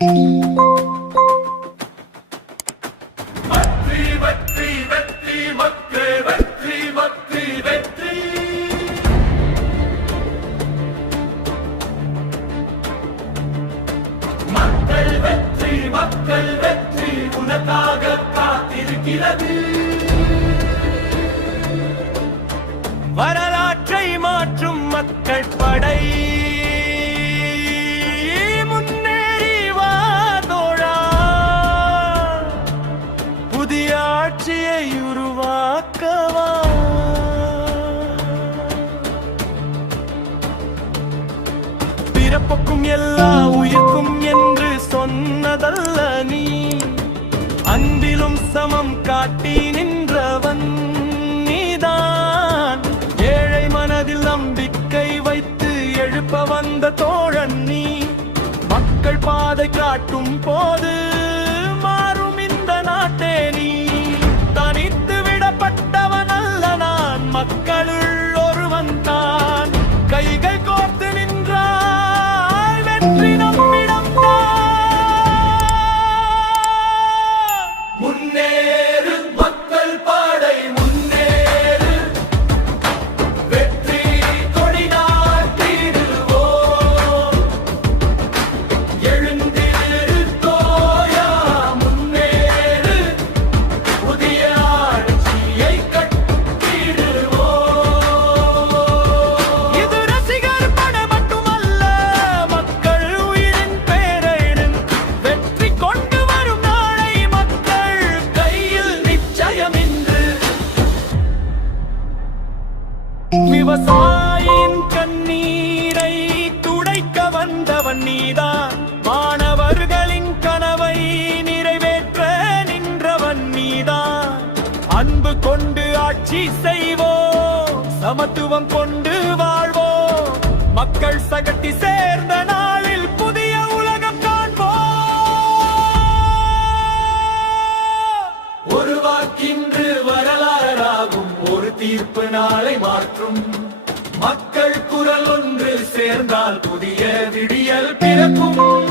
வெற்றி வெற்றி வெற்றி மக்கள் வெற்றி வெற்றி வெற்றி மக்கள் வெற்றி மக்கள் வெற்றி உனக்காக காத்திருக்கிறது. வரலாற்றை மாற்றும் மக்கள் படை முன்னேறி வா தோழா, புதிய ஆட்சியை உருவாக்கவா. பிறப்புக்கும் எல்லா உயிர்க்கும் என்று சொன்னதல்ல நீ, அன்பிலும் சமம் காட்டி நின்றவன் நீதான். ஏழை மனதில் நம்பிக்கை வைத்து எழுப்ப வந்த தோழன் நீ. மக்கள் பாதை காட்டும் போது மாறும் இந்த நாட்டே நீ. தனித்து விடப்பட்டவன் அல்ல நான், மக்களுள் ஒருவன் தான். கைகள் கோர்த்து நின்றால் வெற்றி நம்மிடம் தான். முன்னேறு மக்கள் பாடை முன்னேறு, வெற்றி கொடி நாட்டிடுவோம். எழுந்திரு தோழா முன்னேறு, புதிய ஆட்சியை கட்டிடுவோம். இது ரசிகர் பட மட்டுமல்ல, மக்கள் உயிரின் பேரேடு. வெற்றி கொண்டு வரும் நாளை மக்கள் கையில் நிச்சயம் இன்று. விவசாயியின் கண்ணீரை துடைக்க வந்தவன் நீதான். மாணவர்களின் கனவை நிறைவேற்ற நின்றவன் நீதான். அன்பு கொண்டு ஆட்சி செய்வோம், சமத்துவம் கொண்டு வாழ்வோம். மக்கள் சகட்டி சேர்ந்த நாளில் புதிய உலகம் காண்போம். ஒரு வாக்கின்று வரலாறாகும், ஒரு தீர்ப்பு நாளை மாற்றும். மக்கள் குரல் ஒன்று சேர்ந்தால் புதிய விடியல் பிறக்கும்.